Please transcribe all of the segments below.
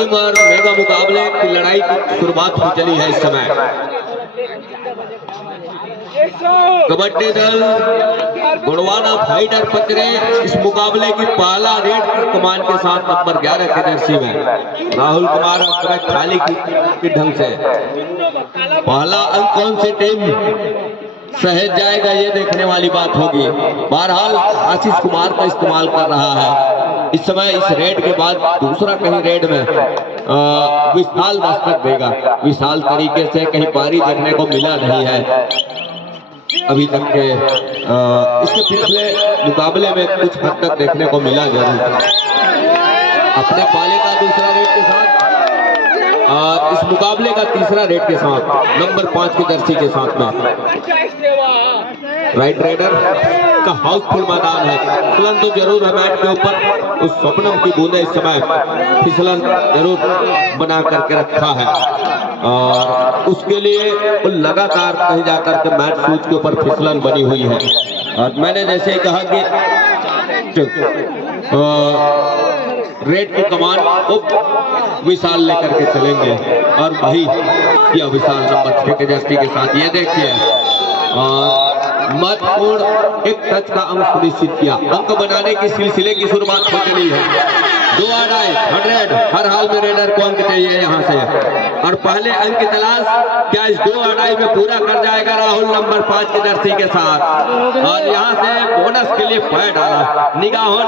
अंतिम और मेगा मुकाबले की लड़ाई की शुरुआत हो चली है इस समय। कबड्डी दल गुड़वाना फाइटर पचरे इस मुकाबले की पहला रेड कमान के साथ नंबर 11 के जर्सी में राहुल कुमार और खाली की ढंग से पहला अंक कौन सी टीम सहेज जाएगा ये देखने वाली बात होगी। बहरहाल आशीष कुमार का इस्तेमाल कर रहा है इस समय। इस रेड के बाद दूसरा कहीं रेड में विशाल दस्तक देगा। विशाल तरीके से कहीं पारी देखने को मिला नहीं है अभी तक के। इसके पिछले मुकाबले में कुछ हद तक देखने को मिला जरूर। अपने पाले का दूसरा रेड के साथ इस मुकाबले का तीसरा रेड के साथ नंबर 5 की जर्सी के साथ में राइट रेडर का हाउसफुल मैदान है। फिसलन तो जरूर है मैट के ऊपर। उस स्वप्नम की बूंदे इस समय फिसलन जरूर बना करके रखा है और उसके लिए लगातार कहीं जाकर के मैट सूच के ऊपर फिसलन बनी हुई है। और मैंने जैसे ही कहा कि रेड की कमान विशाल लेकर के चलेंगे और वही किया विशाल नंबर 6 के जर्सी के साथ। ये देखिए महत्वपूर्ण एक टच का अंक सुनिश्चित किया। अंक बनाने की सिलसिले की शुरुआत हो चली है। 2 आड़ाई 100 हर हाल में रेडर को अंक चाहिए यहाँ से और पहले अंक की तलाश क्या इस 2 आड़ाई में पूरा कर जाएगा राहुल नंबर 5 की जर्सी के साथ। और यहाँ से बोनस के लिए पैर डाला। निगाहों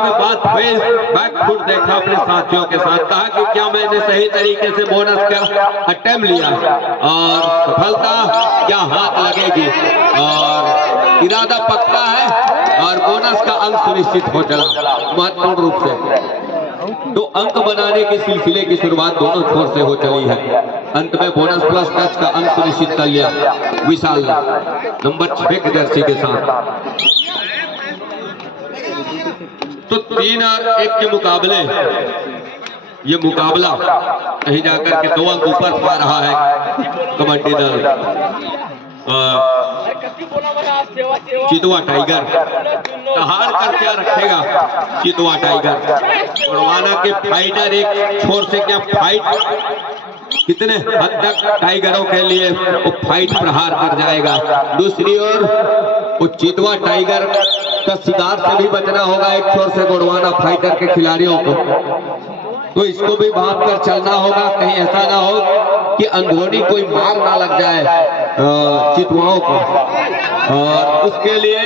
में बात हुई। बैकफुट देखा अपने साथियों के साथ, कहा कि क्या मैंने सही तरीके से बोनस का अटेम्प्ट लिया और सफलता क्या हाथ लगेगी। और इरादा पक्का है और बोनस का अंक सुनिश्चित हो चला महत्वपूर्ण रूप से। तो अंक बनाने के सिलसिले की शुरुआत दोनों छोर से हो चली है। अंत में बोनस प्लस टच का अंक सुनिश्चित कर लिया विशाल नंबर 6 के जर्सी के साथ। तो 3 और 1 के मुकाबले ये मुकाबला कहीं जाकर के 2 अंक ऊपर पा रहा है कबड्डी दल चितवा टाइगर। हार कर क्या रखेगा चितवा टाइगर। गुड़वाना के फाइटर एक छोर से क्या फाइट कितने हद तक टाइगरों के लिए वो फाइट प्रहार कर जाएगा। दूसरी ओर वो चितवा टाइगर का शिकार से भी बचना होगा एक छोर से गुड़वाना फाइटर के खिलाड़ियों को। तो इसको भी भाग कर चलना होगा, कहीं ऐसा ना हो कि अंदरूनी कोई मार ना लग जाए चितवाओं को। और उसके लिए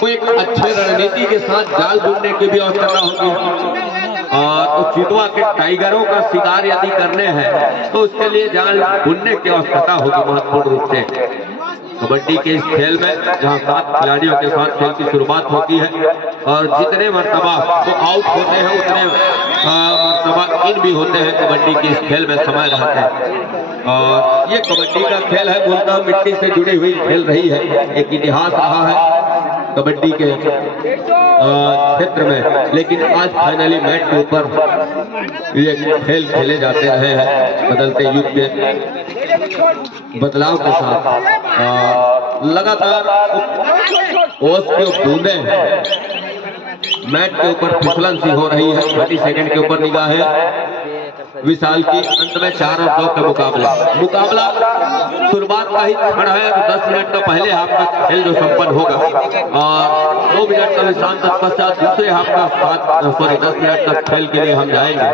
कोई एक अच्छे रणनीति के साथ जाल बुनने की भी आवश्यकता होगी। और चितवा के टाइगरों का शिकार यदि करने हैं तो उसके लिए जाल बुनने की आवश्यकता होगी महत्वपूर्ण रूप से। कबड्डी के इस खेल में जहां 7 खिलाड़ियों के साथ खेल की शुरुआत होती है और जितने मर्तबा वो आउट होते हैं उतने मर्तबा इन भी होते हैं कबड्डी के इस खेल में समय रहते हैं। और ये कबड्डी का खेल है, मूलतः मिट्टी से जुड़ी हुई खेल रही है। एक इतिहास रहा है कबड्डी के क्षेत्र में, लेकिन आज फाइनली मैट के ऊपर ये खेल खेले जाते रहे हैं बदलते युग के बदलाव के साथ। लगातार ओस की बूंदें मैट के ऊपर फिसलन सी हो रही है। 30 सेकंड के ऊपर निगाह है विशाल की। अंत में 4 और 2 का मुकाबला शुरुआत का ही क्षण है। 10 मिनट का पहले हाफ का खेल जो संपन्न होगा और 2 मिनट का विश्राम तत्पश्चात दूसरे हाफ का 10 मिनट तक खेल के लिए हम जाएंगे।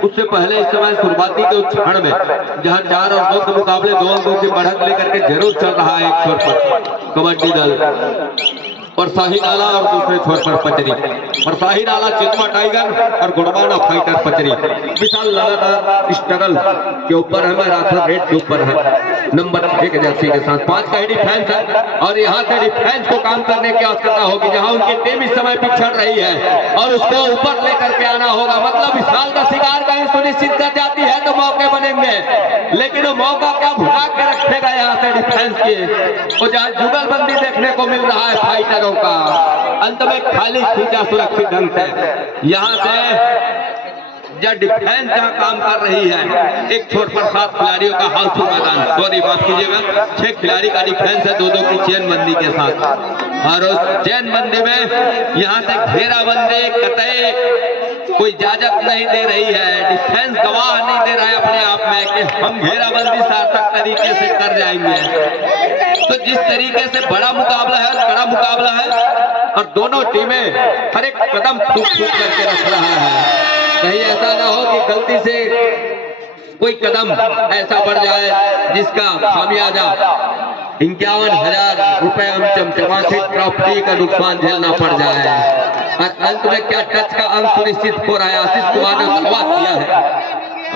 उससे पहले इस समय शुरुआती के क्षण में जहां 4 और 2 के मुकाबले 2 अंकों की बढ़त लेकर के जरूर चल रहा है एक छोर पर कबड्डी दल और शाही नाला और दूसरे छोर पर पचरी। और शाही नाला चितवा टाइगर और गुड़वाना फाइटर पचरी। विशाल लगातार स्ट्रगल के ऊपर है, मैराथन रेड के ऊपर है नंबर 6 के जर्सी के साथ। 5 का डिफेंस है और यहाँ से डिफेंस को काम करने की आवश्यकता होगी। जहाँ उनकी टीम इस समय पिछड़ रही है और उसको ऊपर लेकर के आना होगा। मतलब विशाल का शिकार कहीं सुनिश्चित कर जाती है तो मौके बनेंगे, लेकिन वो मौका क्या भुला के रखेगा यहाँ से डिफेंस के। वो जहाँ जुगलबंदी देखने को मिल रहा है फाइटरों का। अंत में खाली खींचा सुरक्षित ढंग से यहाँ से जब डिफेंस जहाँ काम कर रही है। एक छोर पर 7 खिलाड़ियों का हाउसफुल मैदान, सॉरी माफ कीजिएगा 6 खिलाड़ी का डिफेंस है 2-2 की चेनबंदी के साथ। और उस चेनबंदी में यहाँ से घेराबंदी कतई कोई इजाजत नहीं दे रही है, डिफेंस गवाह नहीं दे रहा है अपने आप में कि हम घेराबंदी सार्थक तरीके से कर जाएंगे। तो जिस तरीके से बड़ा मुकाबला है, कड़ा मुकाबला है और दोनों टीमें हर एक कदम फूक फूक करके रख रहा है। कहीं ऐसा ना हो कि गलती से कोई कदम ऐसा बढ़ जाए जिसका खामियाजा 51,000 रुपए चमचमाती प्रॉपर्टी का नुकसान झेलना पड़ जाए। और अंत में क्या टच का अंक सुनिश्चित हो रहा है। आशीष कुमार ने दावा किया है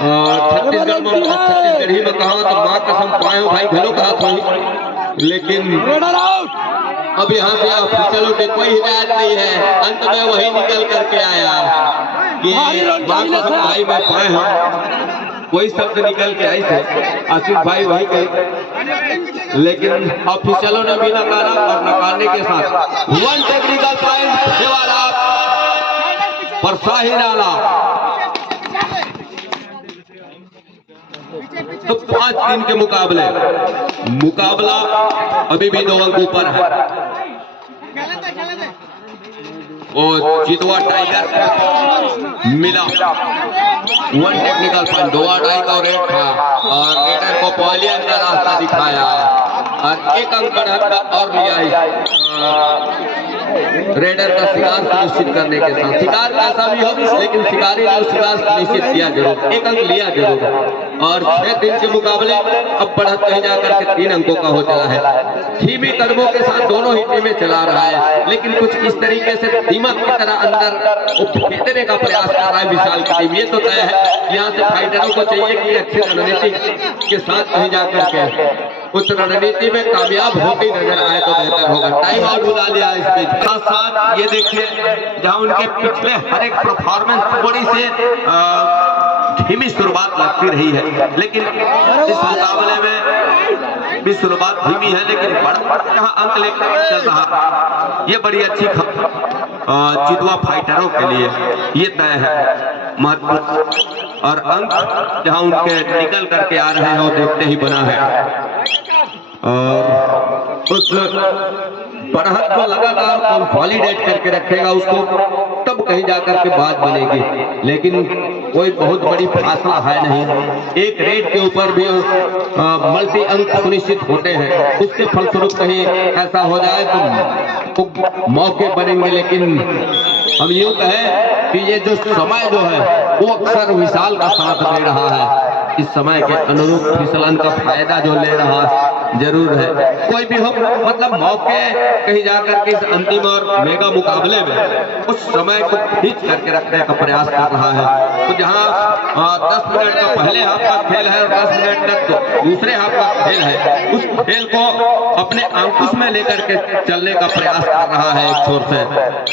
और छत्तीसगढ़ी में कहा तो मां कसम पाए हो भाई घलो कहा था, लेकिन अब यहाँ से ऑफिसरों की कोई हिदायत नहीं है। अंत में वही निकल करके आया कि मां कसम भाई मैं पाए हूँ, वही शब्द निकल के आई थे आशीष भाई वही कहे, लेकिन ऑफिसरों ने भी नकारा और नकारने के साथ 1 टेक्निकल पॉइंट पर शाही नाला। तो 5 दिन के मुकाबला अभी भी 2 अंक ऊपर है और चितवा टाइगर मिला 1 टेक्निकल पॉइंट। 2 टाई का रेड था और रेडर को पहले अंक का रास्ता दिखाया और 1 अंक बढ़ा और लिया रेडर का शिकार सुनिश्चित करने के साथ। शिकार कैसा भी हो लेकिन शिकारी ने शिकार सुनिश्चित किया जरूर, 1 अंक लिया जरूर। और 6 दिन के मुकाबले अब बढ़त कहीं जाकर के 3 अंकों का हो चला है। धीमी कदमों के साथ दोनों ही टीमें चला रहा है, लेकिन कुछ इस तरीके से दीमक की तरह अंदर फेंकने का प्रयास कर रहा है विशाल की टीम। ये तो तय है यहाँ से फाइटरों को चाहिए कि अच्छी रणनीति के साथ कहीं जाकर के उस रणनीति में कामयाब होती नजर आए तो बेहतर होगा। टाइम आउट बुला लिया इस बीच। साथ साथ ये देखिए जहां उनके पिछले हर एक परफॉर्मेंस थोड़ी से धीमी शुरुआत लगती रही है, लेकिन इस मुकाबले में भी शुरुआत धीमी है लेकिन बड़ा अंक लेकर चल रहा। ये बड़ी अच्छी खबर चितवा फाइटरों के लिए ये तय है महत्वपूर्ण, और अंक जहां उनके निकल करके आ रहे हैं और देखते ही बना है। और उस बढ़त को लगातार कंसोलिडेट करके रखेगा उसको, तब कहीं जाकर के बात बनेगी। लेकिन कोई बहुत बड़ी फासला है नहीं, एक रेड के ऊपर भी मल्टी अंक सुनिश्चित होते हैं। उसके फलस्वरूप कहीं ऐसा हो जाए तो मौके बनेंगे। लेकिन हम यूं कहें कि ये जो समय जो है वो अक्सर विशाल का साथ दे रहा है। इस समय के अनुरूप फिसलन का फायदा जो ले रहा जरूर है। कोई भी हो मतलब मौके कहीं जाकर के इस अंतिम और मेगा मुकाबले में उस समय को खींच करके रखने का प्रयास कर रहा है। तो जहां 10 मिनट का पहले हाफ का खेल है और 10 मिनट तक दूसरे हाफ का खेल है, उस खेल को अपने अंकुश में लेकर के चलने का प्रयास कर रहा है एक छोर से।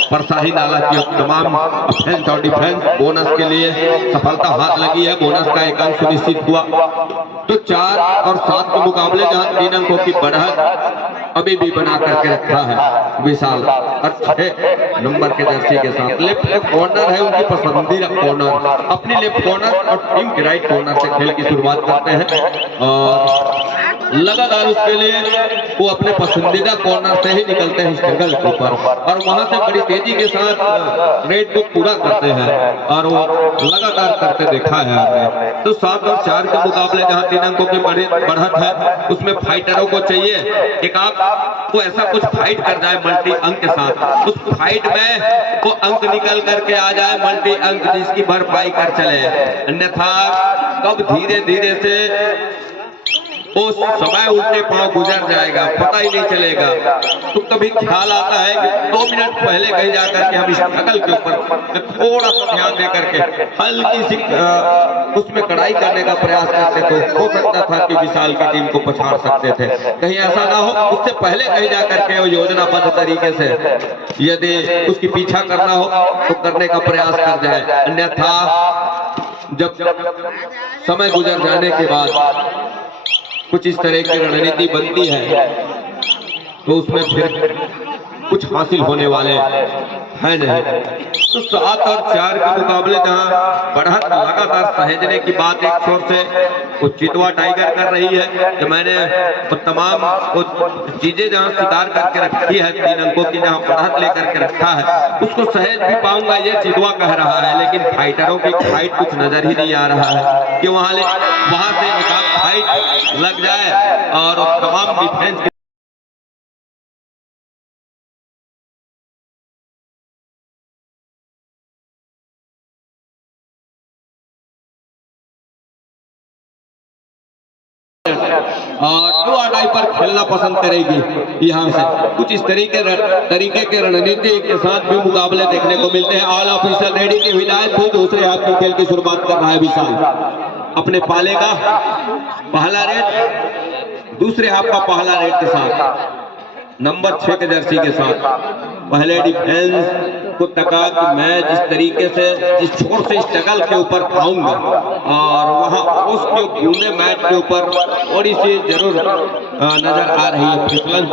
पर शाही नाला की तमाम ऑफेंस और डिफेंस बोनस के लिए सफलता हाथ लगी है। बोनस का 1 अंक सुनिश्चित हुआ। तो 4 और 7 के मुकाबले जहां 3 अंकों की बढ़त अभी भी बना करके रखा है विशाल। और 6 नंबर के जर्सी के साथ लेफ्ट कॉर्नर है उनकी पसंदीदा कॉर्नर, अपनी लेफ्ट कॉर्नर और टीम के राइट कॉर्नर से खेल की शुरुआत करते हैं और लगातार उसके लिए वो अपने पसंदीदा कॉर्नर से ही निकलते हैं स्ट्रगल के ऊपर और वहां से बड़ी तेजी के साथ रेड को पूरा करते हैं और वो लगातार करते देखा है आपने। तो 7 और 4 के मुकाबले जहां 3 अंकों की बढ़त है उसमें फाइटरों को चाहिए एक आपको ऐसा कुछ फाइट कर जाए मल्टी अंक के साथ, उस फाइट में वो अंक निकल करके आ जाए मल्टी अंक जिसकी भरपाई कर चले। अन्यथा कब धीरे धीरे से उस समय उल्टे पांव गुजर जाएगा पता ही नहीं चलेगा। तो कभी ख्याल आता है कि 2 मिनट पहले कहीं जाकर के हम इस स्ट्रगल के ऊपर थोड़ा सा ध्यान दे करके हल्की सी उसमें कड़ाई करने का प्रयास करते तो हो सकता था कि विशाल की टीम को पछाड़ सकते थे। कहीं ऐसा ना हो, उससे पहले कहीं जाकर के वो योजनाबद्ध तरीके से यदि उसकी पीछा करना हो तो करने का प्रयास कर जाए। अन्यथा जब समय गुजर जाने के बाद कुछ इस तरह की रणनीति बनती है तो उसमें फिर कुछ हासिल होने वाले है नहीं। तो 7 और 4 के मुकाबले जहां बढ़त लगातार सहेजने की बात एक छोर से वो चितवा टाइगर कर रही है कि मैंने वो तमाम वो चीजें जहां शिकार करके रखी है 3 अंकों की जहां बढ़त लेकर के रखा है उसको सहेज भी पाऊंगा, ये चितवा कह रहा है। लेकिन फाइटरों की फाइट कुछ नजर ही नहीं आ रहा है कि वहां से एक आध फाइट लग जाए और तमाम डिफेंस और 2 अढ़ाई पर खेलना पसंद करेगी। यहाँ से कुछ इस तरीके के रणनीति के साथ भी मुकाबले देखने को मिलते हैं। ऑल ऑफिसर रेडी की हिदायत थी, दूसरे हाथ की खेल की शुरुआत कर रहा है विशाल अपने पाले का पहला रेड, दूसरे हाथ का पहला रेड के साथ नंबर 6 के जर्सी के साथ पहले डिफेंस को तका कि मैं जिस तरीके से जिस छोर से स्ट्रगल के ऊपर खाऊंगा और वहां उसके पूरे मैच के ऊपर थोड़ी सी जरूर नजर आ रही है फिसलन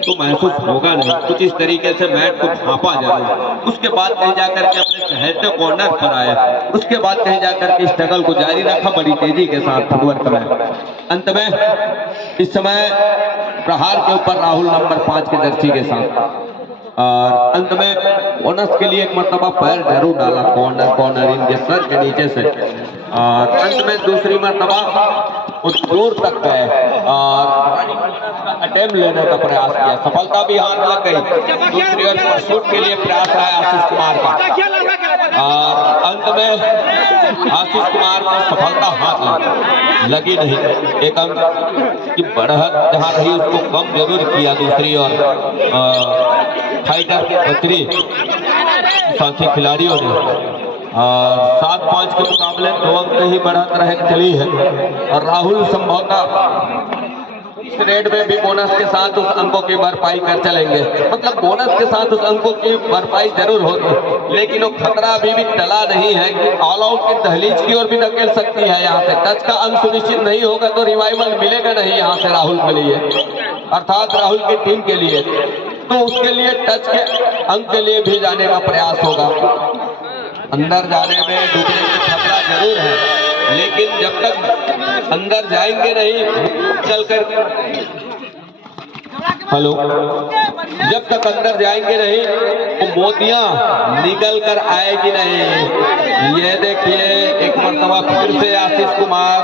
तो महसूस होगा नहीं। कुछ इस तरीके से मैच को भापा जरूर, उसके बाद कहीं जाकर के अपने चहेते कॉर्नर पर आया, उसके बाद कहीं जाकर के स्ट्रगल को जारी रखा बड़ी तेजी के साथ फुटवर्क में। अंत में इस समय प्रहार के ऊपर राहुल नंबर 5 के जर्सी के साथ और अंत में बोनस के लिए एक मरतबा पैर जरूर डाला कॉर्नर इनके सर के नीचे से और अंत में दूसरी मरतबा उस दूर तक गए और अटेम्प्ट लेने का प्रयास किया, सफलता भी हाथ लग गई। दूसरी ओर शूट के लिए प्रयास है आशीष कुमार का और अंत में आशीष कुमार को सफलता हाथ लगी नहीं। एक अंक की बढ़त जहां रही उसको कम जरूर किया दूसरी ओर फाइटर बकरी साथी खिलाड़ियों ने और 7-5 के मुकाबले 2 अंक ही बढ़त रहे चली है और राहुल संभवतः इस रेड में भी बोनस के साथ उस अंकों की भरपाई कर चलेंगे। मतलब बोनस के साथ उस अंकों की भरपाई जरूर होगी लेकिन वो खतरा अभी भी टला नहीं है कि ऑल आउट की दहलीज की ओर भी धकेल सकती है। यहाँ से टच का अंक सुनिश्चित नहीं होगा तो रिवाइवल मिलेगा नहीं यहाँ से राहुल के लिए अर्थात राहुल की टीम के लिए, तो उसके लिए टच के अंक के लिए भी जाने का प्रयास होगा। अंदर जाने में डूबने का खतरा जरूर है लेकिन जब तक अंदर जाएंगे नहीं चलकर जब तक अंदर जाएंगे नहीं तो मोतियां निकल कर आएगी नहीं। ये देखिए एक मरतबा फिर से आशीष कुमार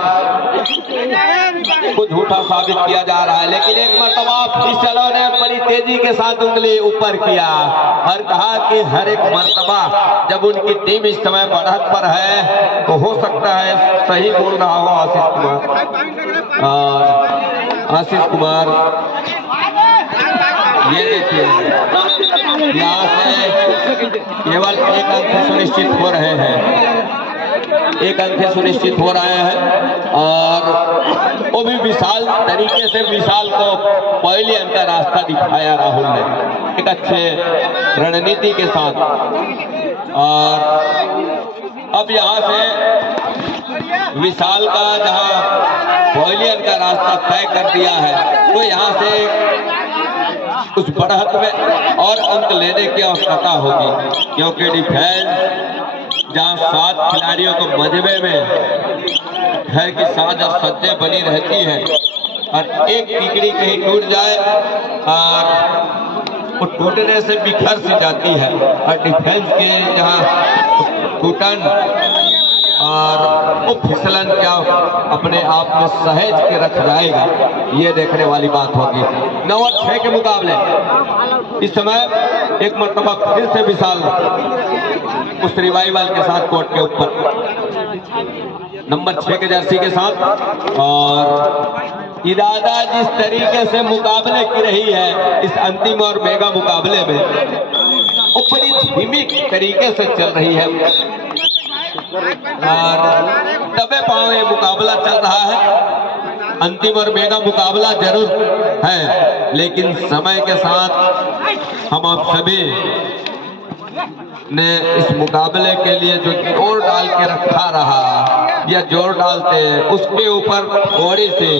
को झूठा साबित किया जा रहा है लेकिन एक मरतबा फिसलों ने बड़ी तेजी के साथ उंगली ऊपर किया और कहा कि हर एक मरतबा जब उनकी टीम इस समय बढ़त पर है तो हो सकता है सही बोल रहा हो आशीष कुमार। ये देखिए यहाँ से केवल 1 अंक सुनिश्चित हो रहे हैं, 1 अंक सुनिश्चित हो रहे हैं और वो भी विशाल तरीके से विशाल को पहले अंक का रास्ता दिखाया राहुल ने एक अच्छे रणनीति के साथ। और अब यहाँ से विशाल का जहाँ पहले का रास्ता तय कर दिया है तो यहाँ से उस बढ़त में और अंक लेने की आवश्यकता होगी क्योंकि डिफेंस जहां 7 खिलाड़ियों को मजबे में घर की साज और सज्जे बनी रहती है और एक टिकड़ी कहीं टूट जाए और वो टूटने से बिखर सी जाती है और डिफेंस की जहां टूटन और वो फिसलन क्या अपने आप में सहेज के रख जाएगा ये देखने वाली बात होगी। 9 और 6 के मुकाबले इस समय एक मरतबा फिर से विशाल उस रिवाइवल के साथ कोर्ट के ऊपर नंबर 6 के जर्सी के साथ और इरादा जिस तरीके से मुकाबले की रही है इस अंतिम और मेगा मुकाबले में वो बड़ी धीमी तरीके से चल रही है और दबे पांव ये मुकाबला चल रहा है। अंतिम और मेगा मुकाबला जरूर है लेकिन समय के साथ हम आप सभी ने इस मुकाबले के लिए जो जोर डाल के रखा रहा या जोर डालते हैं उसके ऊपर थोड़ी सी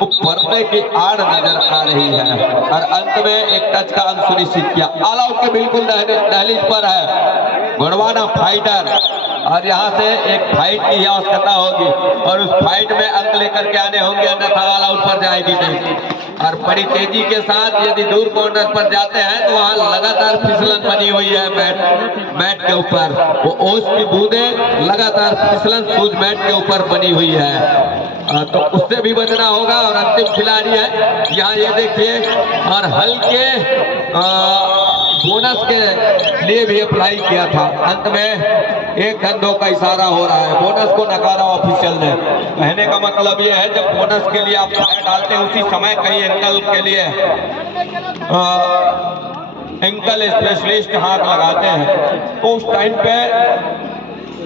वो पर्दे की आड़ नजर आ रही है और अंत में एक टच का अंक सुनिश्चित किया। ऑल आउट के बिल्कुल दहलीज पर है गोंडवाना फाइटर और यहाँ से एक फाइट की आवश्यकता होगी और उस फाइट में अंक लेकर के आने होंगे, अन्यथा ऑल आउट पर जाएगी नहीं। और बड़ी तेजी के साथ यदि दूर कॉर्नर पर जाते हैं तो वहाँ लगातार फिसलन बनी हुई है मैट के ऊपर, वो ओस की बूंदें लगातार फिसलन सूज मैट के ऊपर बनी हुई है, तो उससे भी बचना होगा। और अंतिम खिलाड़ी है यहाँ ये देखिए, और हल्के बोनस के लिए भी अप्लाई किया था। अंत में एक धंधों का इशारा हो रहा है, बोनस को नकारा ऑफिशियल ने। कहने का मतलब ये है जब बोनस के लिए आप डालते हैं उसी समय कहीं एंकल के लिए एंकल स्पेशलिस्ट हाथ लगाते हैं, तो उस टाइम पे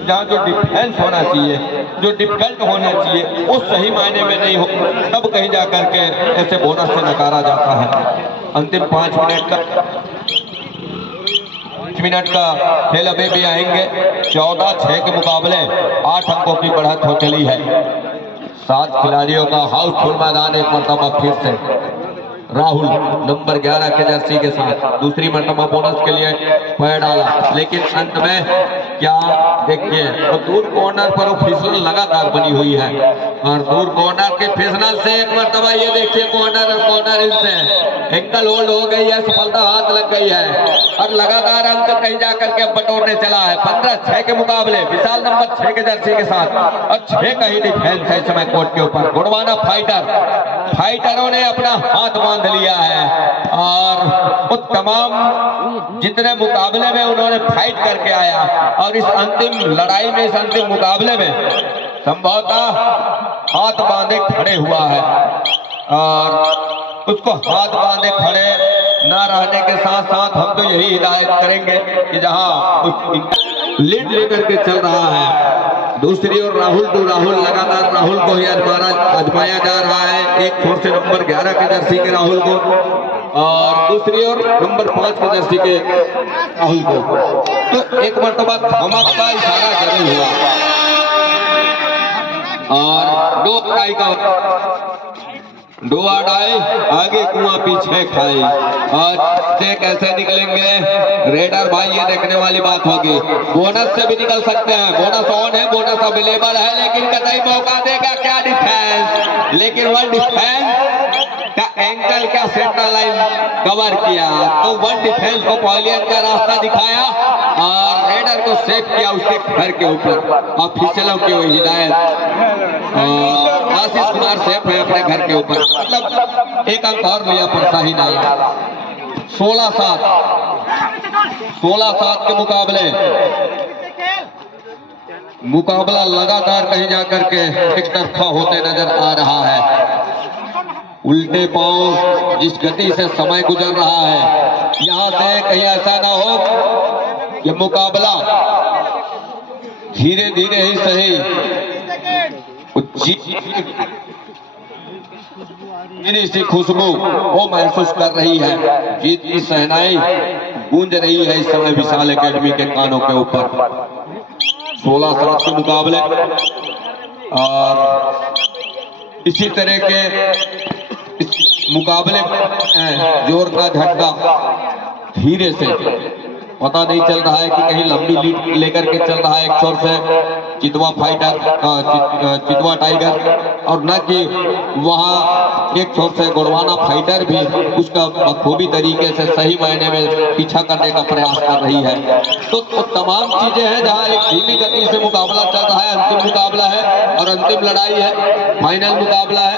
जहाँ जो डिफेंस होना चाहिए, जो डिफिकल्ट होना चाहिए, वो सही मायने में नहीं हो, तब कहीं जा करके ऐसे बोनस से नकारा जाता है। अंतिम 5 मिनट का खेल अभी भी आएंगे। 14-6 के मुकाबले 8 अंकों की बढ़त हो चली है। 7 खिलाड़ियों का हाउसफुल मैदान एक मरतबा फिर से राहुल नंबर 11 के जर्सी के साथ दूसरी मरतबा बोनस के लिए पैर डाला, लेकिन अंत में क्या देखिए तो दूर कॉर्नर पर वो फिसलन लगातार बनी हुई है और दूर कॉर्नर के फिसलन से एक मरतबा ये देखिए कॉर्नर इनसे एंकल होल्ड हो गई है, सफलता हाथ लग गई है और लगातार अंक कहीं जाकर के बटोरने चला है। 15-6 के मुकाबले विशाल नंबर 6 के जर्सी के साथ और 6 का ही डिफेंस है इस समय कोर्ट के ऊपर। गोंडवाना फाइटरों ने अपना हाथ बांध लिया है और वो तमाम जितने मुकाबले में उन्होंने फाइट करके आया और इस अंतिम लड़ाई में, इस अंतिम मुकाबले में संभवतः हाथ बांधे खड़े हुआ है और उसको हाथ बांधे खड़े न रहने के साथ साथ हम तो यही हिदायत करेंगे कि जहां लीड लेकर के चल रहा है, दूसरी ओर राहुल लगातार राहुल को ही आजमाया जा रहा है। एक छोर से नंबर 11 के जर्सी के राहुल को और दूसरी ओर नंबर 5 के जर्सी के राहुल को, तो एक मरतबा धमाक का इशारा जरूर हुआ और दो आड़ाई आगे कुआं पीछे खाए और से कैसे निकलेंगे रेडर भाई, ये देखने वाली बात होगी। बोनस से भी निकल सकते हैं, बोनस ऑन है, बोनस अवेलेबल है, लेकिन कतई मौका देगा क्या डिफेंस, लेकिन वन डिफेंस का एंगल का सेंटर लाइन कवर किया तो वन डिफेंस को पॉलियन का रास्ता दिखाया और रेडर को सेव किया उसके घर के ऊपर। ऑफिशियलों की हुई हिदायत, आशीष कुमार सेफ है अपने घर के ऊपर, मतलब एक अंक और लिया पर शाही नहीं। 16-7 के मुकाबला लगातार कहीं जाकर के एक तरफा होते नजर आ रहा है। उल्टे पांव जिस गति से समय गुजर रहा है, यहाँ से कहीं ऐसा ना हो कि मुकाबला धीरे धीरे ही सही सी खुशबू वो महसूस कर रही है। जीत की सहनाई गूंज रही है इस समय विशाल एकेडमी के कानों के ऊपर। 16-7 के मुकाबले और इसी तरह के इस मुकाबले जोर का झटका धीरे से पता नहीं चल रहा है कि कहीं लंबी लीड लेकर के चल रहा है एक छोर से चितवा टाइगर और न कि वहां एक छोर से गोंडवाना फाइटर भी उसका बखूबी तरीके से सही मायने में पीछा करने का प्रयास कर रही है। तो तमाम चीजें हैं जहां एक धीमी गति से मुकाबला चल रहा है। अंतिम मुकाबला है और अंतिम लड़ाई है, फाइनल मुकाबला है,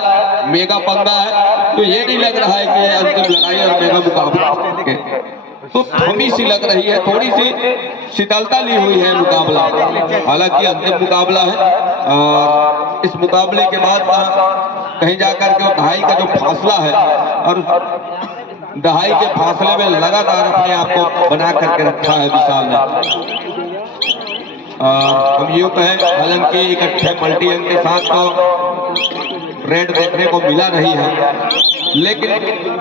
मेगा पंगा है, तो ये नहीं लग रहा है कि अंतिम लड़ाई और मेगा मुकाबला तो थोड़ी सी लग रही है, थोड़ी सी शीतलता ली हुई है मुकाबला। हालांकि अंतिम मुकाबला है और इस मुकाबले के बाद कहीं जाकर के दहाई का जो फासला है और दहाई के फासले में लगातार अपने आप को बना करके रखा है विशाल ने। हम यूं कहें, हालांकि इकट्ठे मल्टी अंक के साथ तो रेड देखने को मिला नहीं है, लेकिन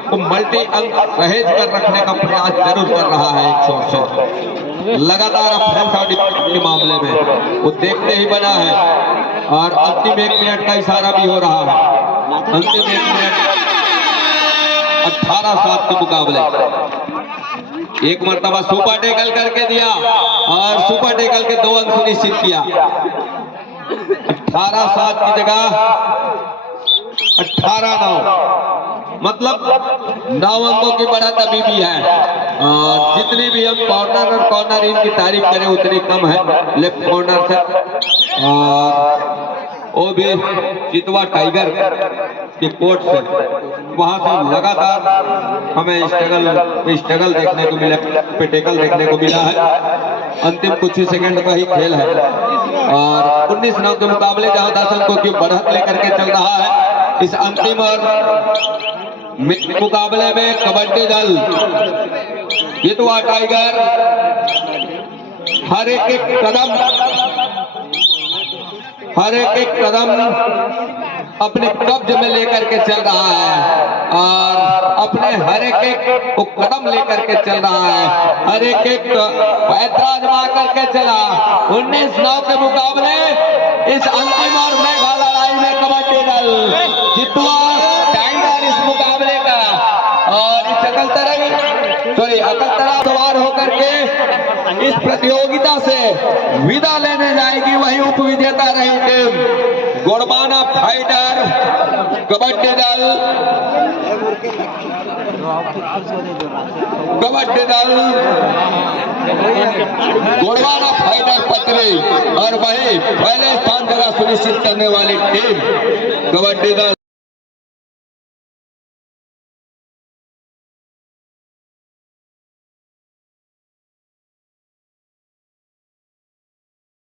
वो मल्टी अंक सहेज कर रखने का प्रयास जरूर कर रहा है एक छोर से। लगातार अफेंस के मामले में वो देखते ही बना है और अंतिम 1 मिनट का इशारा भी हो रहा है। अंतिम 1 मिनट 18-7 के मुकाबले। एक मरतबा सुपर टेकल करके दिया और सुपर टेकल के 2 अंक सुनिश्चित किया। 18-7 की जगह 18-9, मतलब 9 अंकों की बढ़त अभी भी है। और जितनी भी हम कॉर्नर और कॉर्नर इनकी तारीफ करें उतनी कम है लेफ्ट कॉर्नर से। और वो भी चितवा टाइगर के कोर्ट से, वहां से लगातार हमें स्ट्रगल देखने को मिला, टेकल देखने को मिला है। अंतिम कुछ ही सेकंड का ही खेल है और 19-9 के मुकाबले जहां 10 अंकों की बढ़त लेकर के चल रहा है। इस अंतिम और मुकाबले में कबड्डी दल चितवा टाइगर हर एक कदम अपने कब्ज में लेकर के चल रहा है और अपने हर एक कदम लेकर के चल रहा है, हर एक पैतरा आजमा करके चला। 19-9 के मुकाबले इस अंतिम और मेगा लड़ाई में कबड्डी दल चितवा टाइगर इस मुकाबले का और इस अकलतरा सवार होकर के इस प्रतियोगिता से विदा लेने जाएगी वही उप विजेता रही टीम गोड़वाना फाइटर कबड्डी दल गोड़वाना फाइटर पत्री और वही पहले स्थान जगह सुनिश्चित करने वाली टीम कबड्डी दल